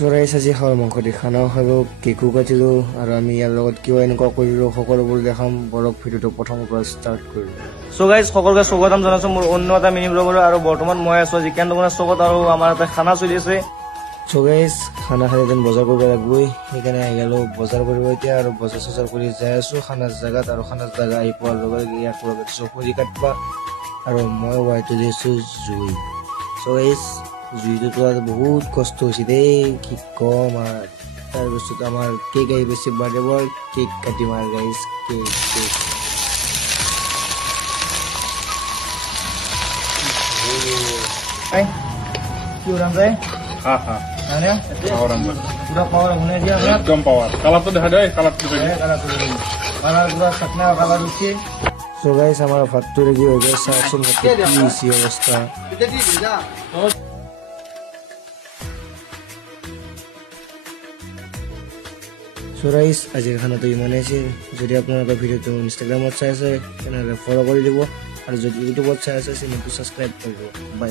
চৰাইছ আজি খাওঁ মাংস দি খানাও খালোঁ কেকো কাটিলোঁ আৰু আমি ইয়াৰ লগত কিয় এনেকুৱা কৰিলোঁ সকলোবোৰ দেখাম বৰক ভিডিঅ'টো প্ৰথমৰ পৰা ষ্টাৰ্ট কৰিলোঁ। চ' গাইজ সকলোকে স্বাগতম জনাইছোঁ মোৰ অন্য এটা মিনি ব্লগলৈ আৰু বৰ্তমান মই আছোঁ আজি কেন দোকানৰ চকত আৰু আমাৰ এটা খানা চলি আছে। চ' গাইজ খানা খালে যেন বজাৰ কৰিব লাগিবই সেইকাৰণে আহি গ'লোঁ বজাৰ কৰিব এতিয়া আৰু বজাৰ চজাৰ কৰি যাই আছোঁ খানাৰ জেগাত আৰু খানাৰ জেগা আহি পোৱাৰ লগে লগে ইয়াক লগত দিছোঁ খৰি কাটবা আৰু মই ৱাইটো দিছোঁ জুই। চ' গাইজ জুইটো তোলাত বহুত কষ্ট হৈছে দেই কি কম আৰু তাৰপিছত আমাৰ কেক আহি পাইছে বাৰ্থডে বয় কেক কাটিম আৰু গাইজ কেক কি উড়ান যায় একদম পাওয়ার কালারটা দেখা যায় কালারটা কালার উঠছে। সো গাইস আমার ভাতটো রেডি হয়ে গেছে আসল কি অবস্থা। সো গাইস আজিৰ খানাটো ইমানেই আছিল। যদি আপোনালোকৰ ভিডিঅ'টো ইনষ্টাগ্ৰামত চাই আছে তেনেহ'লে ফ'ল' কৰি দিব আৰু যদি ইউটিউবত চাই আছে চেনেলটো ছাবস্ক্ৰাইব কৰিব। বাই।